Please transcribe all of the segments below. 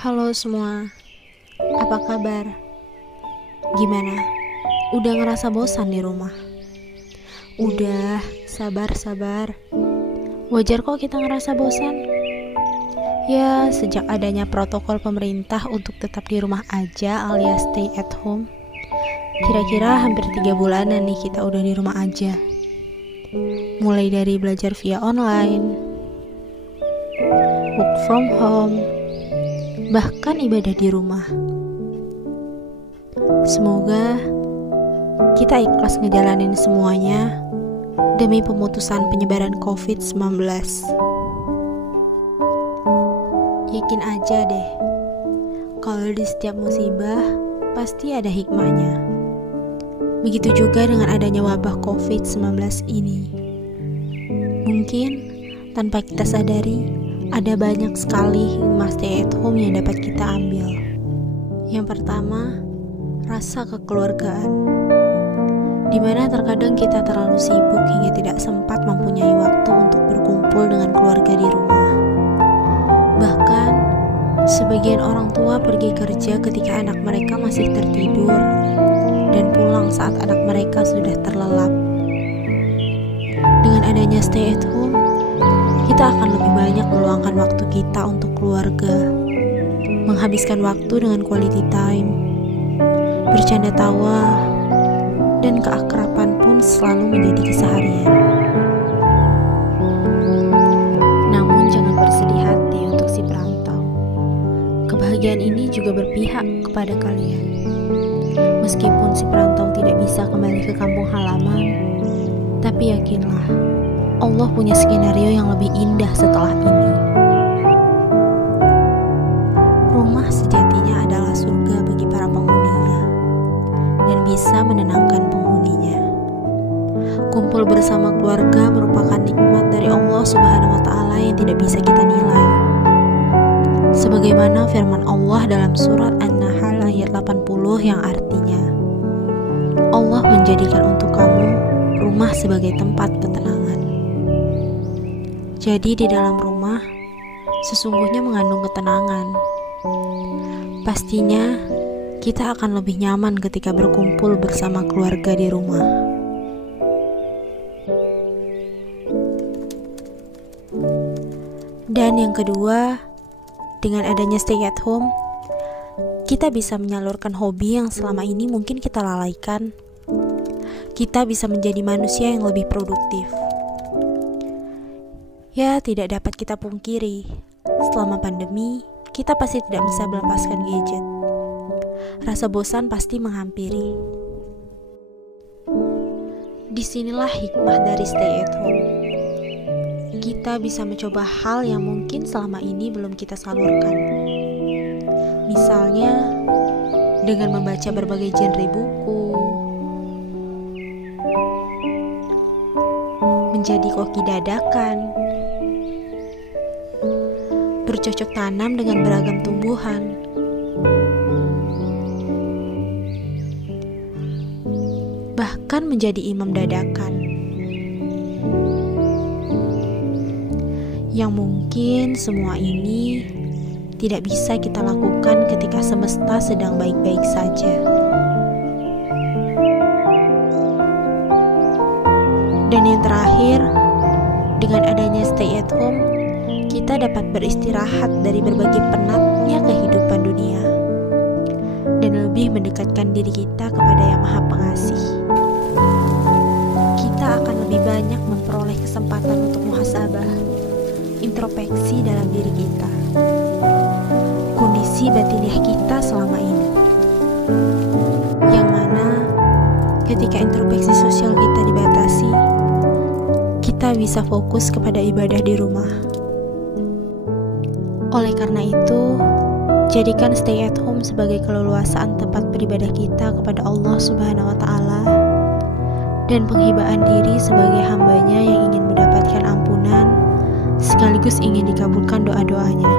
Halo semua, apa kabar? Gimana? Udah ngerasa bosan di rumah? Udah, sabar-sabar. Wajar kok kita ngerasa bosan. Ya, sejak adanya protokol pemerintah untuk tetap di rumah aja alias stay at home. Kira-kira hampir 3 bulanan nih kita udah di rumah aja. Mulai dari belajar via online, work from home, bahkan ibadah di rumah. Semoga kita ikhlas ngejalanin semuanya demi pemutusan penyebaran COVID-19. Yakin aja deh, kalau di setiap musibah pasti ada hikmahnya. Begitu juga dengan adanya wabah COVID-19 ini. Mungkin tanpa kita sadari, ada banyak sekali hikmah stay at home yang dapat kita ambil. Yang pertama, rasa kekeluargaan. Dimana terkadang kita terlalu sibuk hingga tidak sempat mempunyai waktu untuk berkumpul dengan keluarga di rumah. Bahkan, sebagian orang tua pergi kerja ketika anak mereka masih tertidur dan pulang saat anak mereka sudah terlelap. Dengan adanya stay at home, kita akan lebih banyak meluangkan waktu kita untuk keluarga, menghabiskan waktu dengan quality time, bercanda tawa, dan keakraban pun selalu menjadi keseharian. Namun jangan bersedih hati untuk si perantau. Kebahagiaan ini juga berpihak kepada kalian. Meskipun si perantau tidak bisa kembali ke kampung halaman, tapi yakinlah, Allah punya skenario yang lebih indah setelah ini. Rumah sejatinya adalah surga bagi para penghuninya dan bisa menenangkan penghuninya. Kumpul bersama keluarga merupakan nikmat dari Allah Subhanahu wa Ta'ala yang tidak bisa kita nilai. Sebagaimana firman Allah dalam surat An-Nahl ayat 80 yang artinya, Allah menjadikan untuk kamu rumah sebagai tempat ketenangan. Jadi di dalam rumah sesungguhnya mengandung ketenangan. Pastinya kita akan lebih nyaman ketika berkumpul bersama keluarga di rumah. Dan yang kedua, dengan adanya stay at home, kita bisa menyalurkan hobi yang selama ini mungkin kita lalaikan. Kita bisa menjadi manusia yang lebih produktif. Ya, tidak dapat kita pungkiri, selama pandemi, kita pasti tidak bisa melepaskan gadget. Rasa bosan pasti menghampiri. Disinilah hikmah dari stay at home. Kita bisa mencoba hal yang mungkin selama ini belum kita salurkan. Misalnya, dengan membaca berbagai genre buku, menjadi koki dadakan, bercocok tanam dengan beragam tumbuhan, bahkan menjadi imam dadakan. Yang mungkin semua ini tidak bisa kita lakukan ketika semesta sedang baik-baik saja. Dan yang terakhir, dengan adanya stay at home, kita dapat beristirahat dari berbagai penatnya kehidupan dunia dan lebih mendekatkan diri kita kepada Yang Maha Pengasih. Kita akan lebih banyak memperoleh kesempatan untuk muhasabah, introspeksi dalam diri kita, kondisi batiniah kita selama ini, yang mana ketika introspeksi sosial kita dibatasi, kita bisa fokus kepada ibadah di rumah. Oleh karena itu, jadikan stay at home sebagai keleluasaan tempat beribadah kita kepada Allah Subhanahu wa Ta'ala dan penghibaan diri sebagai hambanya yang ingin mendapatkan ampunan sekaligus ingin dikabulkan doa-doanya.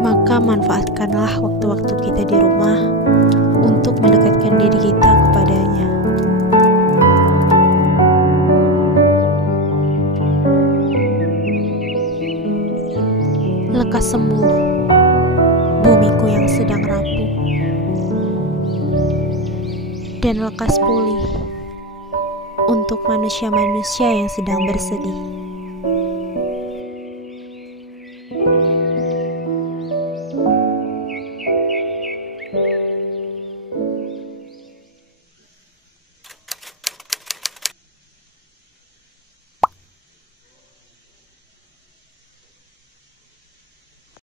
Maka manfaatkanlah waktu-waktu kita di rumah untuk mendekatkan diri kita kepadanya. lekas sembuh bumiku yang sedang rapuh, dan lekas pulih untuk manusia-manusia yang sedang bersedih.